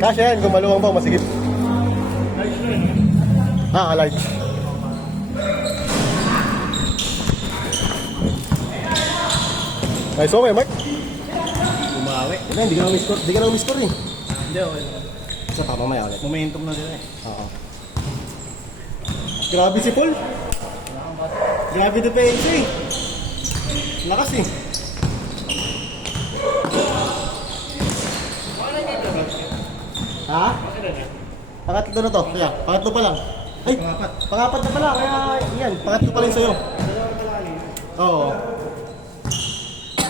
Kasya yan, kung maluwang pa, masigip. Ah, large. Nice okay, Mark. Bumawi. Wala, hindi ka na miss-score. Hindi ka na miss-score eh. Hindi, okay. Isa pa, mamaya ulit. Momentum na din eh. Oo. Grabe si Paul. Grabe depensa eh. Lakas eh. Ha? Pangatlo na to. Kaya, pangatlo pa lang. Ay, pangapat na pala. Kaya, yan. Pangatlo pa rin sa'yo. Oo.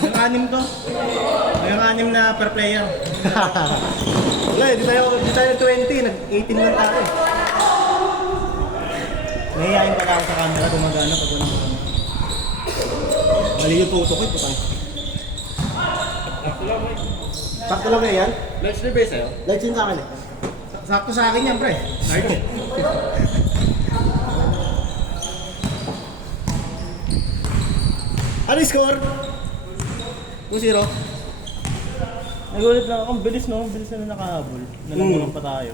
Yung anim to. Yung anim na per player. Wala eh, di tayo 20. Nag-18 lang tayo eh. Nahihayin pala ako sa camera, gumagana pag walang gumagana. Mali yung tutok eh, putang. Sakto lang na yan? Let's reverse sa'yo. Lights yun sa akin eh. Sakto sa akin yan, pre. Ano yung score? 2-0. Nagulit lang ako, ang bilis no? Ang bilis na nakahabol. Nalamunan pa tayo.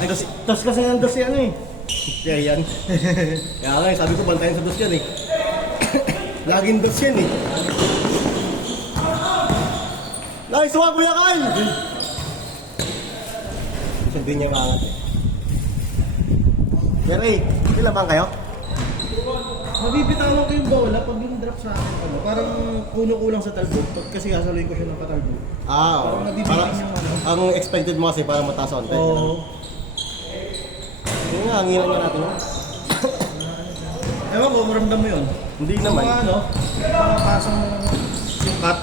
Ay, tas kasi ng dos yan eh. Kaya yan. Kaya nga, sabi ko bantayan sa dos yan eh. Laging dos yan eh. Nice one, Kuya Kyle! Sundin niya yung angat eh. Pero eh, ilan bang kayo? Mabibitawan ko yung bola pag yung drop sa akin. Ano, parang puno kulang sa talbog. Pag kasi sasaluin ko siya ng patalbog. Ah, oo. Parang, ang expected mo kasi parang mataas onte. Oo. Yun nga, hanginan nga natin. Ewan ko, maramdam mo yun. Hindi naman. Mga ano, mga pasang yung cut.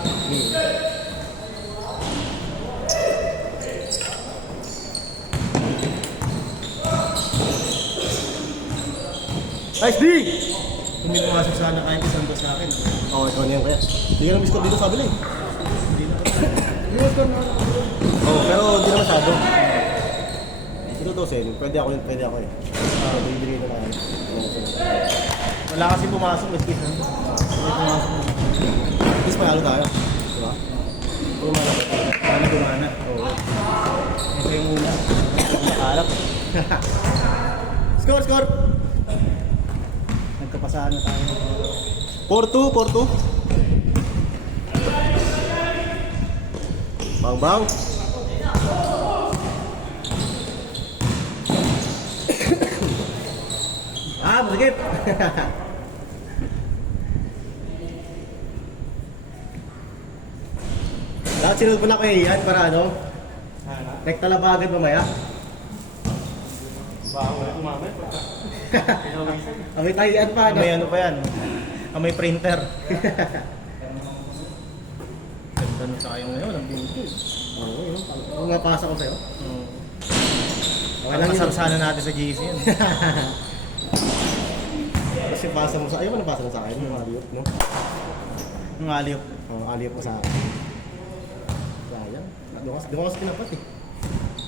Nice D! Kung may pumasok sana kahit isang dos sa akin. Oo, ikaw na yan kaya. Hindi ka na miss dito sa abila eh. Hindi na. Hindi ko na. Oo, pero hindi na masyado. Ito to, Sen. Pwede ako eh. Bibili na lang. Wala kasi pumasok, let's get na. Wala pumasok. At least panalo tayo. Diba? Pumala. Sana gumana. Oo. Ito yung una. Nakaharap. Score! Nagkapasahan na tayo. 4-2. Bang. Masakit! Lahat sinunod mo na ko yan para ano? Rekta labagan mamaya. Bago na umamay. Amoy tayo yan pa. May ano pa yan? May printer. Ganda na sayang ngayon, ang beauty. Oo, yun. Kung mapasa ko sa'yo. Okay lang kasarsana natin sa GC yan. Kasi pasa mo sa... Ayaw mo na pasa mo sa akin. Yung aliyot, no? Ang aliyop. Oo, aliyot mo sa akin. Sayang. Doon kasi tinapat eh.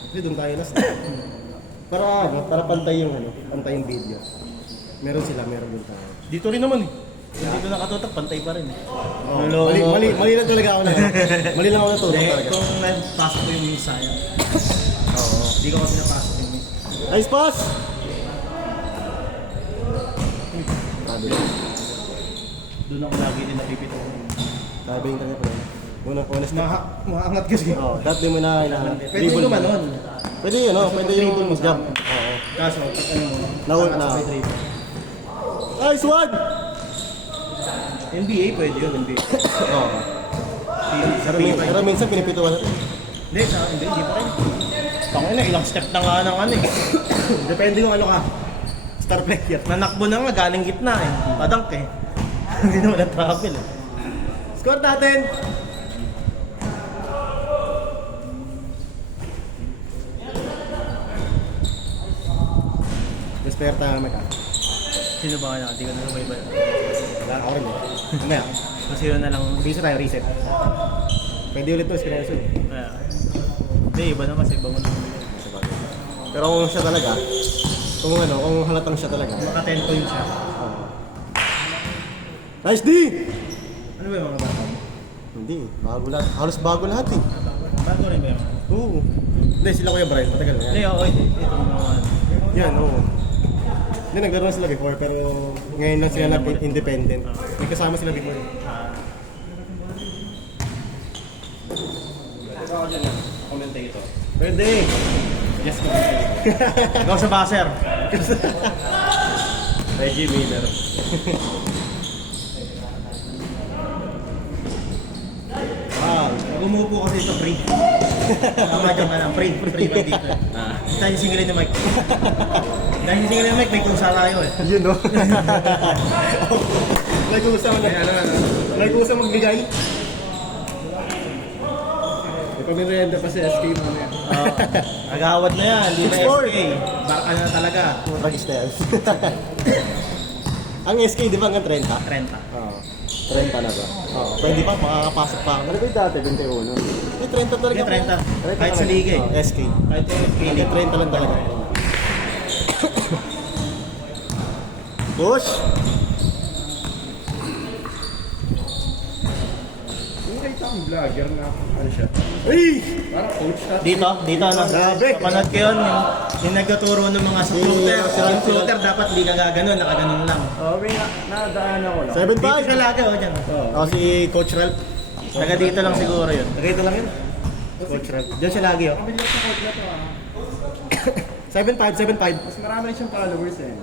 Kasi doon tayo last. Para pantay yung pantay yung video. Meron doon tayo. Dito rin naman eh. Kung dito nakatutok, pantay pa rin eh. Oh, mali lang talaga ako na. Mali lang ako na tulog talaga. Kung napasok ko yung miss sayang. Oo. Hindi ko kasi napasok yung miss. Nice pass! Sabi lang. Doon ako lagi din napipito. Sabi yung kanya pa rin. Unang step. Maangat kasi. Oo, dati mo na kailangan. Pwede yung gumanon. Pwede yun, no? Pwede yung Dribble mo sa jump. akin. Oo. Kaso, pag ano mo, Na. Nice one! NBA pwede yun, NBA. Oo. Pero minsan pinipituan natin. Hindi, hindi pa rin. Tangina, ilang step na nga ng ano eh. Depende kung ano ka. Star player. Nanakbo na nga, galing gitna eh. Padang eh. Hindi naman na-travel eh. Score natin! Spare tayo naman ka. Sino ba kaya? Hindi ka na lumaybay. Wala ako rin eh. Mamaya. So, sino na lang. Bisa tayo reset. Pwede ulit to, experience yun. Kaya. Hindi, iba na kasi. Iba mo na. Pero kung siya talaga, kung halatang siya talaga. Maka 10 points siya. Nice D! Ano ba yung mga bata? Hindi, bago lahat. Halos bago lahat eh. Bago rin ba yun? Oo. Hindi, sila Kuya Brian, matagal na Hindi, yan. oo. Ito mga... Yan, oo. Hindi, naglaro na sila before, pero ngayon lang sila independent. May kasama sila before. Commentator. Pwede! Yes, commentator. Ikaw sa buzzer. Reggie Miller. Pag umupo kasi ito, free. Tama dyan ka lang, free ba dito eh. Dahil singilin ni Mike. Dahil singilin ni Mike, may kusa tayo eh. Yun, no? Nag-uusap na. Nag-uusap magbigay. May pamirienda pa si SK mamaya. Agawad na yan, hindi na Sport. SK. Barka na talaga. Tragis na yan. Ang SK, di ba hanggang 30? 30. Oo. 30 na ba? Oo. Pwede pa, makakapasok pa. Ano ba yung dati? 21. Eh, 30 talaga. Hindi, 30. Kahit sa liga eh. SK. Kahit yung SK Hanggang 30 lang talaga. Push! Nakita akong vlogger na ano siya. Ay! Parang coach na. Dito, ano. Grabe. Kapanood ko yun, yung nagtuturo ng mga sa floater. sila- Yung floater dapat di ka gaganon, nakaganon lang. Okay, nadaan ako lang. 7-5! Dito ka lagi, oh, dyan. Ako si Coach Ralph. Taga dito lang siguro yun. Nakita lang yun. Coach Ralph. Diyan siya lagi, oh. Pabilis sa coach na to 7-5, 7-5. Mas marami rin siyang followers eh.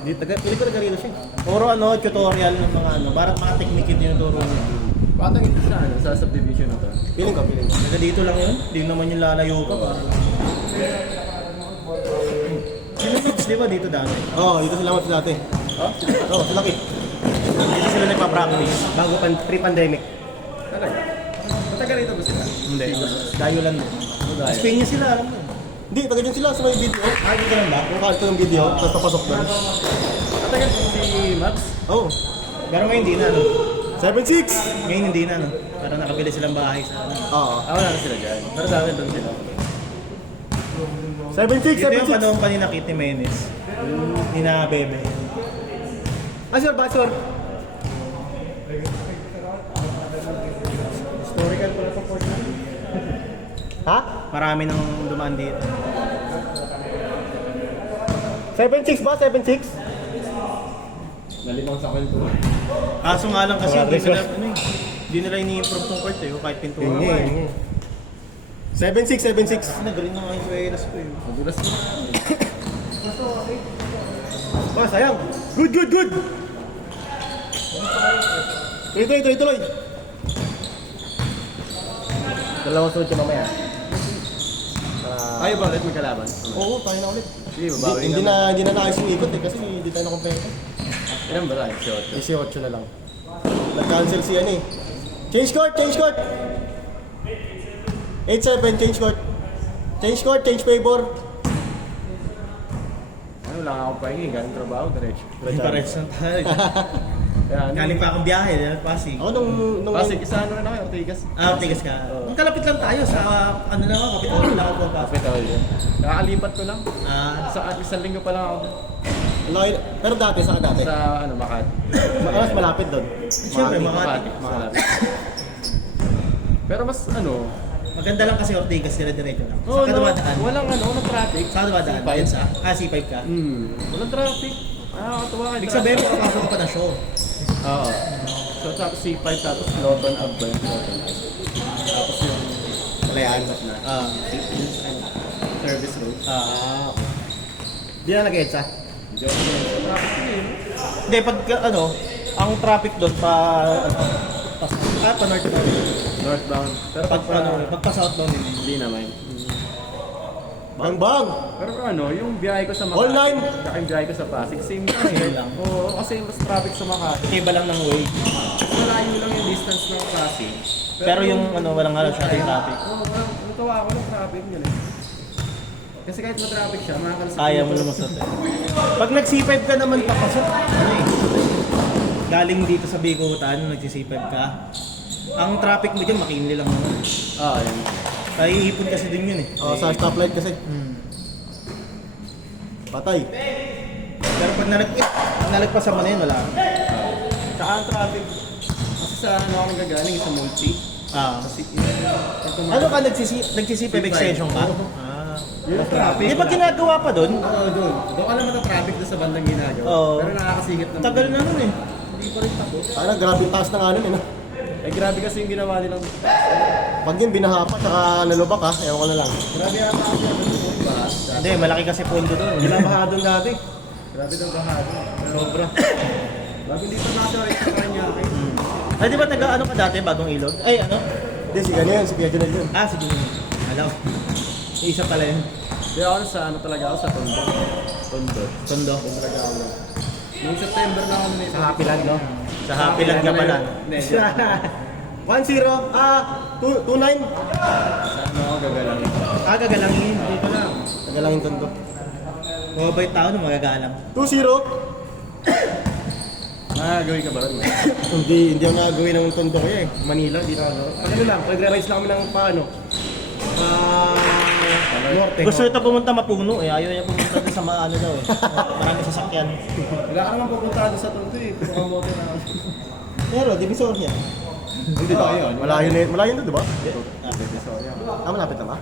Di, pili ko na siya. Puro ano, tutorial ng mga ano, parang mga technique yung tinuturo niya. Patang ito siya ano, sa subdivision na to. Piling ko. Taga dito lang yun, di naman yung lalayo pa. Para lang. Sino Max, di ba dito dati? Oo, dito sila mas dati. Oh? Oo, sila ki. Dito sila nagpa-practice. Bago pre-pandemic. Talaga? Matagal ito ba sila? Hindi. Dayo lang din. Spain niya sila, alam mo. Hindi, taga dyan sila sa may video. Ah, dito lang ba? Kung kakita ng video, tapos papasok na. Matagal si Max? Oo. Pero ngayon hindi na, no? 7-6! Ngayon hindi na, no? Parang nakabili silang bahay sa ano. Oo. Wala na sila dyan. Pero dati doon sila. 7-6, Dito yung 7-6! panahon pa ni na Kitty Menes. Ni na Bebe. Ah, sir, ba, sir? Historical pala sa court na. Ha? Marami nang dumaan dito. 7-6 ba? 7-6? Nalimaw sa kwento. Kaso nga lang kasi Wala, hindi this nila, one. ano eh, hindi nila ini-improve tong court eh, kahit pintura. Hingi, hingi. 7-6, 7-6. Nagaling na nga yung suelas ko eh. Madulas na. Oh, sayang. Good, good, good! Tuloy. Dalawang sunod ka mamaya. Ayaw ba ulit magkalaban? Oo, tayo na ulit. Sige, babawi Hindi na naayos yung ikot eh, kasi hindi tayo na-compare. Ilan ba tayo? Shot. 18 na lang. Nag-cancel si ano eh. Change court! 8-7, change court. Change favor. Ano lang ako pahingi, galing trabaho, diretso. Pares na tayo. Kaya ano, Galing pa akong biyahe, Pasig. Ako nung Pasig, isa ano na kayo, Ortigas. Tigas ka. Ang kalapit lang tayo sa, ano lang ako, kapitolyo lang ako papasok. Kapitol yun. Nakakalipat ko lang. Ah, Isang linggo pa lang ako doon. pero dati, saan ka dati? Sa ano, Makati. Mas malapit doon. siyempre, Makati. Makati. Pero mas ano, Maganda lang kasi Ortigas sila diretso lang. oh, Saan ka dumadaan? walang ano, walang traffic. Saan ka dumadaan? C5. Yan sa? C5 ka? Walang traffic. Nakakatuwa kayo. Ibig sabihin, makapasok ka pa ng show. Oo. So tapos C5 tapos Lawton Ave ba yun? Lawton Ave. Tapos yung Kalayaan. na Ah. service road. Di na nag-EDSA. Traffic yun. Hindi, pag ano, ang traffic doon pa, pa north na. Northbound. Pero Pag pa southbound din. hindi naman. Bang! Pero ano, yung biyahe ko sa Makati. Online! Saka yung biyahe ko sa Pasig, same Same lang. Oo, kasi mas traffic sa Makati. Iba lang ng way. Malayo lang yung distance ng Pasig. Pero yung ano, walang halos siya yung traffic. Oo, natuwa ako ng traffic yun eh. Kasi kahit ma-traffic siya, makakalas. Kaya mo lumusot eh. Pag nag-C5 ka naman papasok, ano eh. Galing dito sa Bigutan, nag-C5 ka. Ang traffic mo dyan, McKinley lang naman. Yun. Kaya iipon kasi din yun eh. Oh, sa stoplight kasi. Patay. Pero pag nalagpasan mo na yun, wala. Tsaka ang traffic, kasi sa ano ako nagagaling, sa multi. Ano ka, nagsisipib extension ka? Yung traffic. Di ba ginagawa pa doon? Oo, doon. Doon ka naman ang traffic doon sa bandang ginagawa. Oo. Pero nakakasingit naman. Tagal na nun eh. Hindi pa rin tapos. Parang grabe yung taas ng ano eh. No? Eh, grabe kasi yung ginawa nilang... Pag yun binaha pa, tsaka nalubak ha, ewan ko na lang. Grabe yata kasi yung bahas. Hindi, malaki kasi pondo doon. Binabaha doon dati. Grabe daw bahas. Sobra. Grabe dito natin sa kanya. Ay, di ba taga ano ka dati, Bagong Ilog? Ay, ano? Hindi, si ganyan, si Kuya Junel yun. Sige. Alam. Isa pala yun. Kaya ako sa ano talaga ako sa Tondo. Tondo. Tondo. Tondo talaga ako. Noong September na ako na Sa Happy Land, no? Sa Happy Land ka pala. Hindi, 1-0, 2-9. saan ako gagalangin? Gagalangin. Dito lang. Tagalangin tondo. Mababait tao na magagalang. 2-0. Gawin ka ba rin? Hindi ako nagagawin ng tondo ko eh. Manila, hindi nagagawin. Pag ano lang, pag-rise lang kami ng paano. Norte. Gusto ito pumunta Mapuno eh. Ayaw niya pumunta doon sa maano daw eh. Maraming sasakyan. Wala ka naman pupunta sa Tondo eh. Puro ka moto na. Pero, divisor niya. Hindi ba yun? Malayo na yun. Malayo na, di ba? Sorry. Malapit na ba?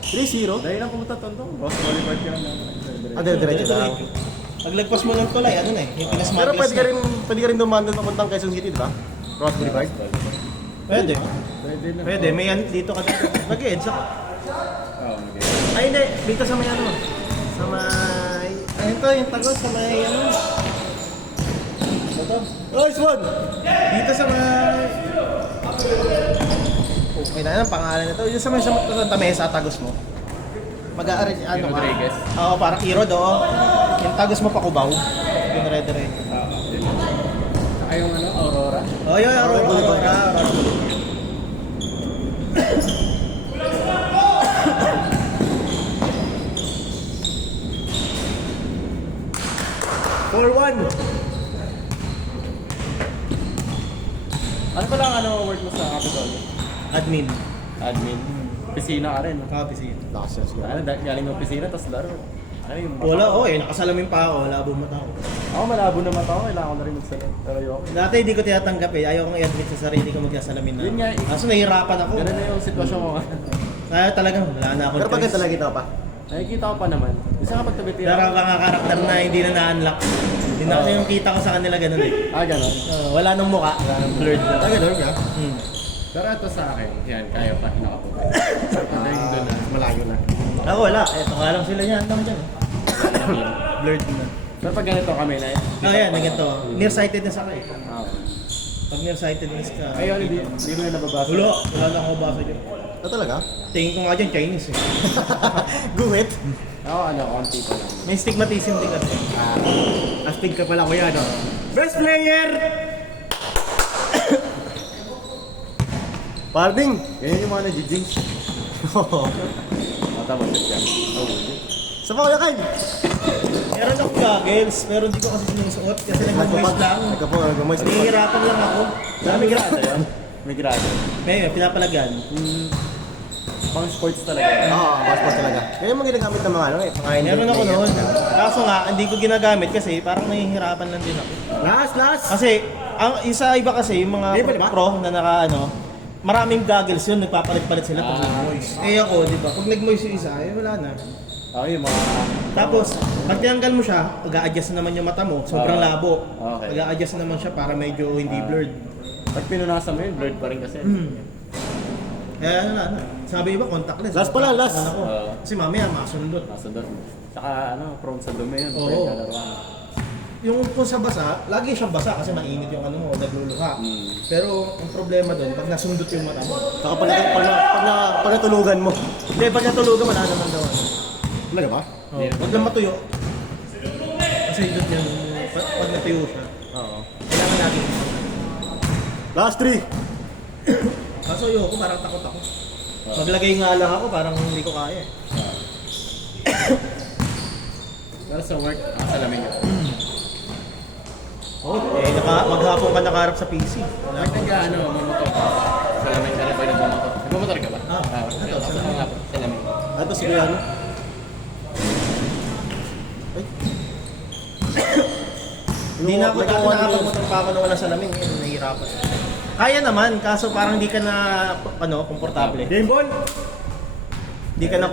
3-0. Dahil lang pumunta Tondo. Ross Boulevard ka lang. Diretso lang. Paglagpas mo ng tulay, ano na eh. Yung Pero pinasmagis pwede ka rin dumaan doon papuntang Quezon City, di ba? Ross Boulevard. Pwede. Pwede na. Pwede, may yan dito ka dito. Mag-edge ako. Oo, okay. Ay hindi, dito sa may ano. Sa may... Ay ito, yung tagos sa may ano. Ito. Nice one! Dito sa may... Okay na yan, pangalan nito. Yung sa may Santa Mesa, tagos mo. Mag-aaral, ano ka? Rodriguez. Oo, parang Irod, oo. Yung tagos mo pa Cubao. Yung red-red. Saka yung ano, Aurora. Oh, yun, Aurora. Ano pa lang work mo sa Capitol? Admin. Admin. Opisina ka rin. No? Kapisi. Lakas yan siya. Ano, galing ng opisina, tapos laro. Ano yung Wala, nakasalamin pa ako. Wala bang mata ko. Ako malabo na mata ko, kailangan ko na rin magsalat. Pero ayoko. Dati hindi ko tinatanggap eh. Ayaw kong i-admit sa sarili ko magsasalamin na. Yun nga, Kaso nahihirapan ako. Ganun na yung sitwasyon ko. Kaya talagang wala na akong Pero pag talaga ito pa. Nakikita ko pa naman. Isa ka pagtabitira. Pero ang mga karakter na hindi na na-unlock. Hindi na kasi yung kita ko sa kanila ganun eh. Ganon. Wala nang muka. Blurred na. Ganun ka? Pero ito sa akin, yan, kaya pa nakapunta. Doon na. Malayo na. Ako wala. Eto nga lang sila niyan. Tama dyan. Blurred na. Pero pag ganito kami na Yan, ganito. Nearsightedness ako eh. Pag nearsightedness ka. Ayun, hindi mo na nababasa. Wala lang ako basa dyan. Talaga? Tingin ko nga dyan, Chinese eh. Guhit? Ako, konti pa lang. May stigmatism din kasi. Astig ka pala kuya, no? Best player! Parding! Ganyan yung mga nag-jinx. Tama sa dyan. Sa mga kayo? Meron akong goggles, pero hindi ko kasi sinusuot kasi nag-moist lang. Nagkamoist. Nahihirapan lang ako. May grado yun? May grado. May pinapalagan. Pang sports talaga. Oo, passport talaga. Yan yung mga ginagamit ng mga ano eh. Mga Meron ako noon. Kaso nga, hindi ko ginagamit kasi parang nahihirapan lang din ako. Last! Kasi, ang isa iba kasi, yung mga Di ba, di ba? pro na maraming goggles yun, nagpapalit-palit sila pag nag-moist. Eh ako, di ba? Pag nag-moist yung isa, wala na. Ako yung mga... Tapos, pag tinanggal mo siya, pag-a-adjust na naman yung mata mo, sobrang labo. Okay. Pag-a-adjust naman siya para medyo hindi blurred. Pag pinunasan mo yun, blurred pa rin kasi. Kaya ano, sabi iba, contactless. Last pala, last. Ako. Kasi mamaya, masundot. Nasa dorm. Saka prone sa dumi yun. Oo. Pwede kalaruan. Yung kung sa basa, lagi siyang basa kasi mainit yung ano mo, nagluluha. Pero ang problema doon, pag nasundot yung mata mo. Saka pag natulugan mo. Hindi, pag natulugan, wala naman daw. Talaga ba? Huwag lang matuyo. Kasi hindot niya, pag natuyo siya. Oo. Kailangan natin. Last 3! Kaso ayoko, parang takot ako. Maglagay nga lang ako, parang hindi ko kaya. Pero sa work, nakasalamin yun. Maghapon ka nakaharap sa PC. Pag mamotor ka, salamin ka rin pag nagmamotor. Nagmamotor ka ba? Ito, salamin. Ito si Kuya ano? Ay. Hindi na ako nakakamotor pa ako na wala salamin. Ngayon, nahihirapan. Kaya naman, kaso parang di ka na, komportable. Game ball! Di ka na